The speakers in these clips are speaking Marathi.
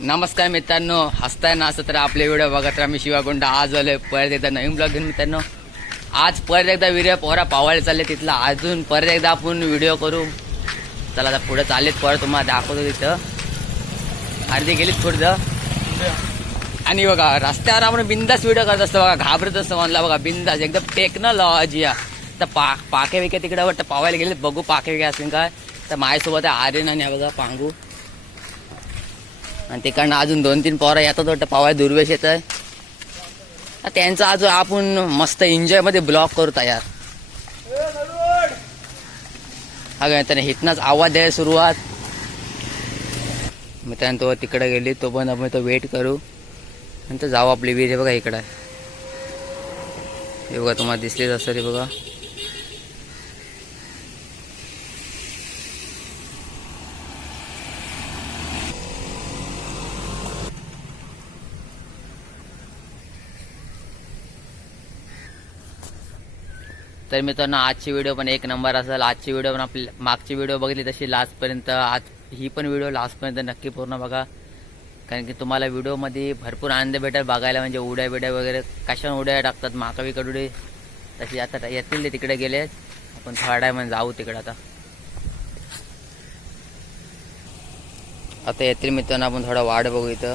नमस्कार मित्रांनो हसताय ना असं तर आपले व्हिडिओ बघत राहा. मी शिवागुंडा आज आलोय परत एकदा नवीन ब्लॉग घेऊन मित्रांनो. आज परत एकदा व्हिडिओ पोहरा. पावायला चालले तिथला. अजून परत एकदा आपण व्हिडिओ करू. चला आता पुढे चाललेत. परत तुम्हाला दाखवतो तिथं. अर्धी गेलीत पुढचं आणि बघा रस्त्यावर आपण बिंदास व्हिडिओ करत असतो. बघा घाबरत असतो म्हणला बघा बिंदास. एकदम टेक्नॉलॉजी तर पा पाके विके तिकडे वाटतं. पावायला गेले बघू पाके विके असेल काय. तर माझ्यासोबत आहे आर्यन आणि बघा पांगू. आणि तिकडनं अजून दोन तीन पोरं येतात वाटतं. पावाय दुर्वेश येत आहे त्यांचा अजून आपण मस्त एन्जॉयमध्ये ब्लॉक करू तयार अगं त्याने हितनाच आवाज द्यायला सुरुवात. मित्रांनो तो तिकडे गेली तो पण आपण तो वेट करू. नंतर जाऊ आपली विहीर बघा इकडं. हे बघा तुम्हाला दिसलीच असतं रे बघा. तर मित्रांनो आजची व्हिडिओ पण एक नंबर असेल. आजची व्हिडिओ पण आपली मागची व्हिडिओ बघितली तशी लास्टपर्यंत. आज ही पण व्हिडिओ लास्टपर्यंत नक्की पूर्ण बघा. कारण की तुम्हाला व्हिडिओमध्ये भरपूर आनंद भेटेल बघायला. म्हणजे उड्या बिड्या वगैरे कशा उड्या टाकतात? माकावी कडुडे. तशी आता येतील ते तिकडे गेले. आपण थोडा म्हणजे जाऊ तिकडे आता. आता येतील मित्रांनो आपण थोडा वाढ बघू इथं.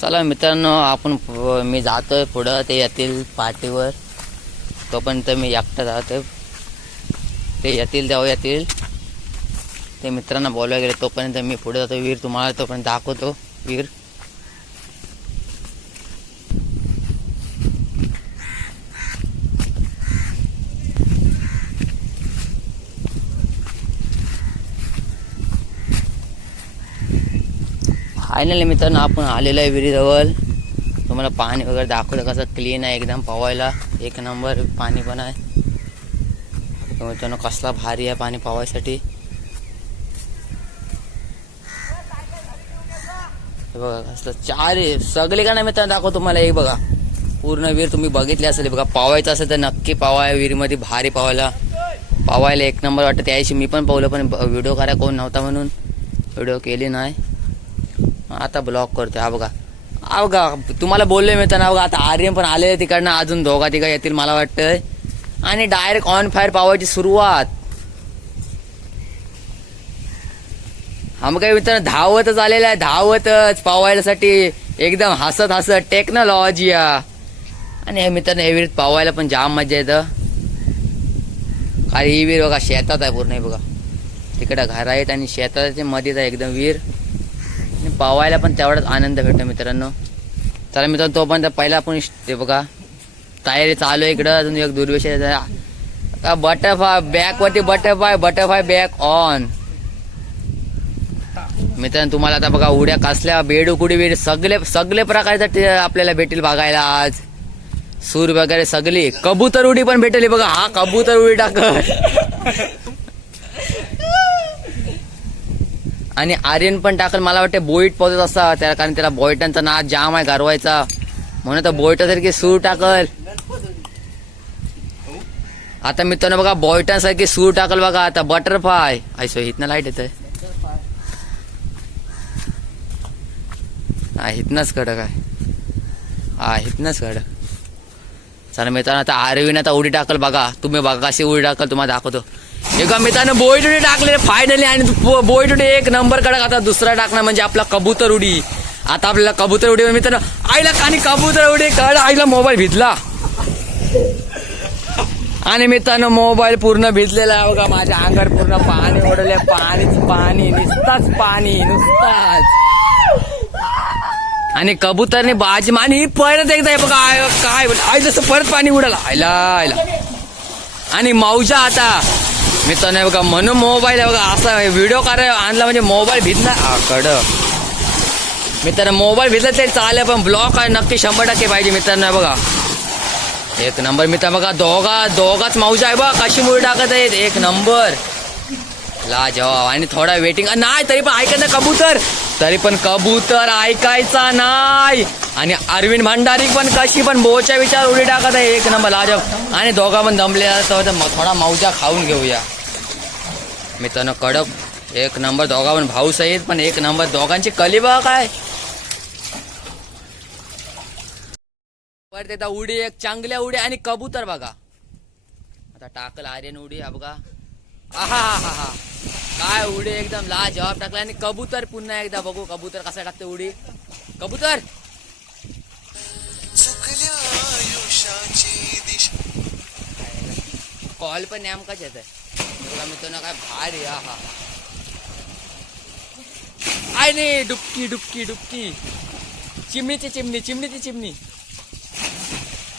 चला मित्रांनो आपण मी जातोय पुढं ते येतील पाठीवर तोपर्यंत मी एकटा जातोय. ते येतील तेव्हा येतील. ते मित्रांना बोलवायला गेले तोपर्यंत मी पुढे जातो. वीर तुम्हाला तोपर्यंत दाखवतो. वीर. फायनली मित्रांनो आपण आलेलो आहे विहिरीजवळ. तुम्हाला पाणी वगैरे दाखवलं कसं क्लीन आहे एकदम पवायला. एक नंबर पाणी पण आहे. मित्रांनो कसला भारी आहे पाणी पवायसाठी. हे बघा कसलं चार सगळे का नाही मित्रांनो दाखव तुम्हाला. हे बघा पूर्ण विहीर तुम्ही बघितली असेल. बघा पावायचं असेल तर नक्की पावाय विहिरीमध्ये भारी पावायला. पावायला एक नंबर वाटतं. त्याऐशी मी पण पावलं पण व्हिडिओ करा कोण नव्हता म्हणून. व्हिडिओ केली नाही. आता ब्लॉक करतोय. हा बघा. हा बघा तुम्हाला बोललोय मित्रांनो बघा आता आर्यन पण आले तिकडनं अजून दोघा तिघा येतील मला वाटतंय. आणि डायरेक्ट ऑन फायर पावायची सुरुवात. हा मग काय मित्रांनो धावतच आलेला आहे धावतच पावायसाठी एकदम हसत हसत टेक्नॉलॉजी आणि हे मित्रांनो हे विहिरीत पावायला पण जाम मजा येतं. कारण ही विहीर बघा शेतात आहे पूर्ण बघा. तिकडं घर आहेत आणि शेताच्या मध्येच आहे एकदम विहीर. आणि पावायला पण तेवढाच आनंद भेटतो मित्रांनो. चला मित्रांनो तोपर्यंत पहिला आपण ते बघा तयारी चालू आहे इकडं. अजून एक दुर्वेश बटरफ्लाय बॅकवरती बटरफ्लाय बटरफ्लाय बॅक ऑन मित्रांनो तुम्हाला आता बघा उड्या कसल्या बेडुकुडी बेड सगळे सगळे प्रकारचे आपल्याला भेटेल बघायला आज. सूर वगैरे सगळी. कबूतर उडी पण भेटेल बघा. हा कबूतर उडी टाक आणि आर्यन पण टाकल. मला वाटतं बोईट पोचत असा त्याला कारण त्याला बोईटांचा नाद जाम आहे गारवायचा. म्हणून तर बोईटासारखी सूर टाकल. आता मित्रांनो बघा बोईटांसारखी सूर टाकल बघा. आता बटरफ्लाय ऐसो इथनं लाइट येत हा इथनच कडक आहे. हा इथनच कडक. चला मित्रांनो आता आरवीन आता उडी टाकल बघा. तुम्ही बघा कशी उडी टाकल तुम्हाला दाखवतो. एका मित्रानं बोईट उडी टाकले फायनली आणि बोईट उडी एक नंबर कडक आता दुसरा टाकणार म्हणजे आपला कबूतर उडी. आता आपल्याला कबूतर उडी मित्रांनो आईला आणि कबूतर उडी कळ आईला मोबाईल भिजला? आणि मित्रांनो मोबाईल पूर्ण भिजलेला आहे बघा माझ्या अंगावर पूर्ण पाणी ओढले पाणीच पाणी नुसताच पाणी नुसताच. आणि कबूतरने बाजी आणि परत एकदा बघा काय आई जसं परत पाणी उडाला आयला आयला. आणि मौजा आता मित्रांनो हे बघा म्हणून मोबाईल आहे बघा असा व्हिडिओ करायला आणला म्हणजे मोबाईल भिजला. हा, मित्रांनो मोबाईल भिजला तरी चालेल पण ब्लॉक आहे नक्की शंभर टक्के पाहिजे मित्रांनो बघा. एक नंबर मित्र बघा दोघा दोघाच मौजा आहे बघा कशी मुळी टाकत आहेत. एक नंबर ला जवाब आणि थोडा वेटिंग नाही तरी पण ऐकत ना कबूतर. तरी पण कबूतर ऐकायचा नाही. आणि अरविंद भंडारी पण कशी पण बोच्या विचार उडी टाकत आहे. एक नंबर लाजब आणि दोघा पण दमले तर थोडा मौजा खाऊन घेऊया. मित्रांनो कडक. एक नंबर दोघा पण भाऊ सहित पण एक नंबर दोघांची कली बघा काय? परत एकदा उडी एक चांगल्या उडी आणि कबूतर बघा. आता टाकल आर्यन उडी हा बघा. आहा हा हा हा काय उडी एकदम ला जवाब टाकला आणि कबूतर पुन्हा एकदा बघू कबूतर कसा टाकते उडी. कबूतर! चुकल्या आयुष्याची दिशा. कॉल पण नेमकाच येत आहे मित्रांनो काय भारी हा हा. आय नाही डुबकी डुबकी डुबकी. चिमणीची चिमणी चिमणीची चिमणी.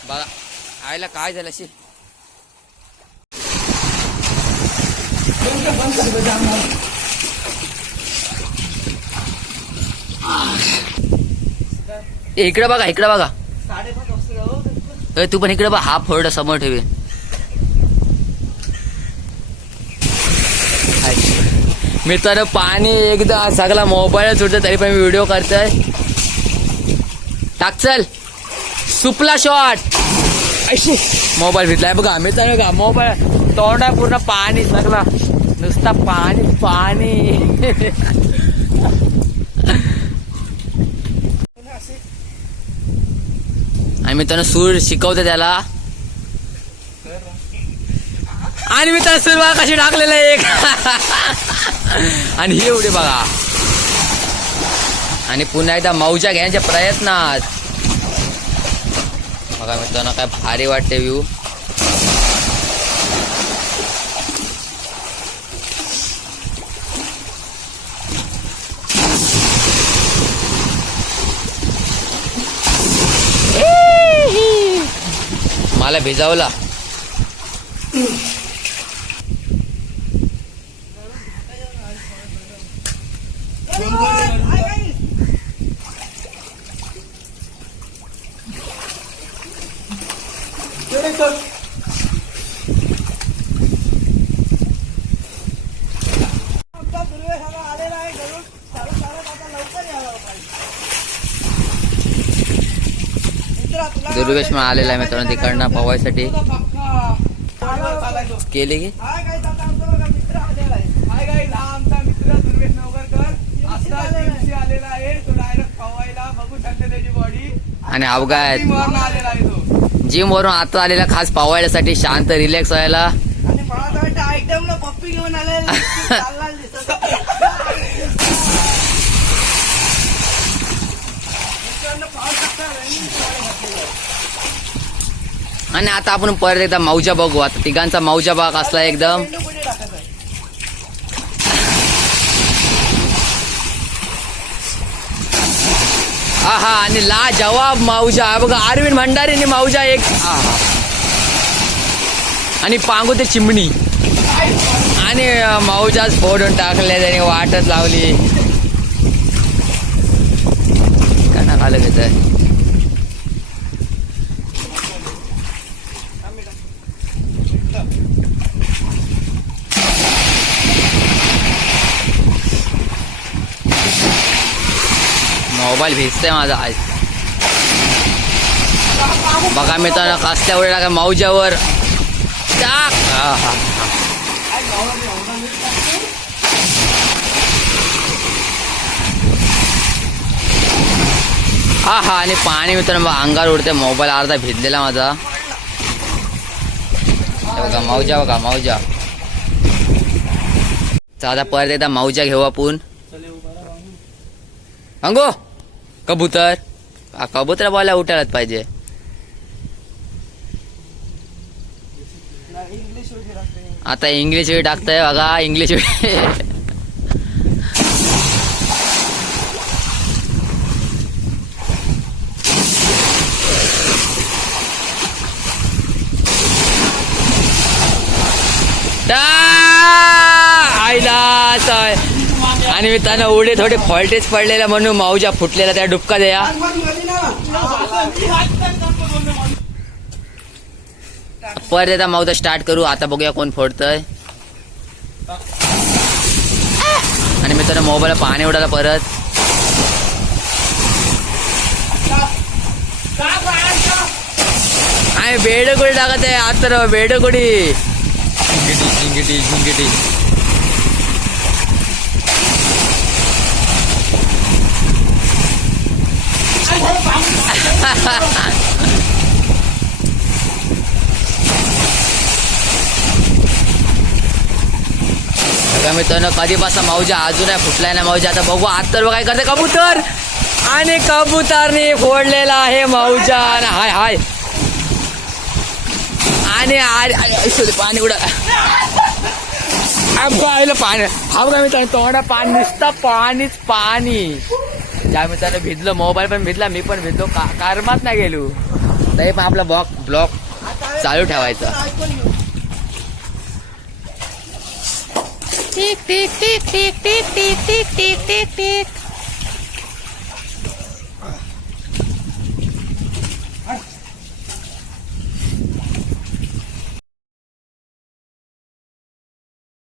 बघा आयला काय झालं अशी इकडे बघा इकडे बघा. ए, तू पण इकडे बघ हा फोर्ड समोर ठेवे. मित्रांनो पाणी एकदा सगळा मोबाईल सुटतं तरी पण मी व्हिडिओ करतोय. टाक चल. सुपला शॉट मोबाईल घेतलाय बघा मित्रांनो का मोबाईल तोंडा पूर्ण पाणी सगळा. नुसता पाणी पाणी. आणि त्यानं सूर शिकवते त्याला. आणि मी त्याला सुरुवात कशी टाकलेला एक. आणि ही एवढी बघा. आणि पुन्हा एकदा मौजा घेण्याच्या प्रयत्नात. बघा मित्रांनो काय भारी वाटते व्ह्यू मला भिजावला दुर्वेश मग आलेला आहे मित्रांनो तिकडनं पवायसाठी. केली की? आणि अवघात जिम वरून आता आलेला खास पवायसाठी शांत रिलॅक्स व्हायला आयटमला पप्पी घेऊन आलेला चालला दिसत मित्रांनो, पाऊस टाकला, आणि आता आपण परत एकदा माऊजा बघू. आता तिघांचा माऊजा भाग असला एकदम. आहा आणि ला जवाब माऊजा बघा अरविंद भंडारीने माऊजा एक. आहा. आणि पांगू ते चिमणी. आणि माऊजाच फोडून टाकले त्याने वाटच लावली. काना आलं घेत मोबाईल भिजतोय माझा आज. बघा मित्रांनो कसल्या उड्या टाका मौजावर टाक. हा हा आणि पाणी मित्रांनो बघा, अंगावर उडते मोबाईल अर्धा भिजलेला माझा. बघा मौजा बघा मौजा चला आता परत एकदा मौजा घेऊ आपण. अंगो! कबूतर? कबूतर बॉला उठायलाच पाहिजे. आता इंग्लिश वेळ बघा इंग्लिश वेळ आईला असं. निमित्तानं उडे थोडे फॉल्टेज पडलेला म्हणून माऊजा फुटलेला त्या डुबका द्या. परत एकदा माऊजा स्टार्ट करू. आता बघूया कोण फोडतय. आणि मी त्याला मोबाईल पाणी उडाला परत. आणि बेडगुडी टाकत आहे आता बेडगुडी झिंगिटी झिंगिटी झिंगिटी. मित्रांनो कधीपासून माऊजा अजून आहे फुटलाय ना मावजा आता बघू आत तर काय करते कबूतर. आणि कबूतरने फोडलेला आहे मावजा हाय हाय. आणि पाणी उडा. पाणी हा बघा मित्रांनो तोंडा पाणी नुसतं पाणीच पाणी. ज्या मित्राने भिजलो मोबाईल पण भिजला मी पण भिजलो का कारमात नाही गेलो. तरी पण आपला ब्लॉक ब्लॉक चालू ठेवायचं. ठीक tick tick tick tick tick tick tick tick tick.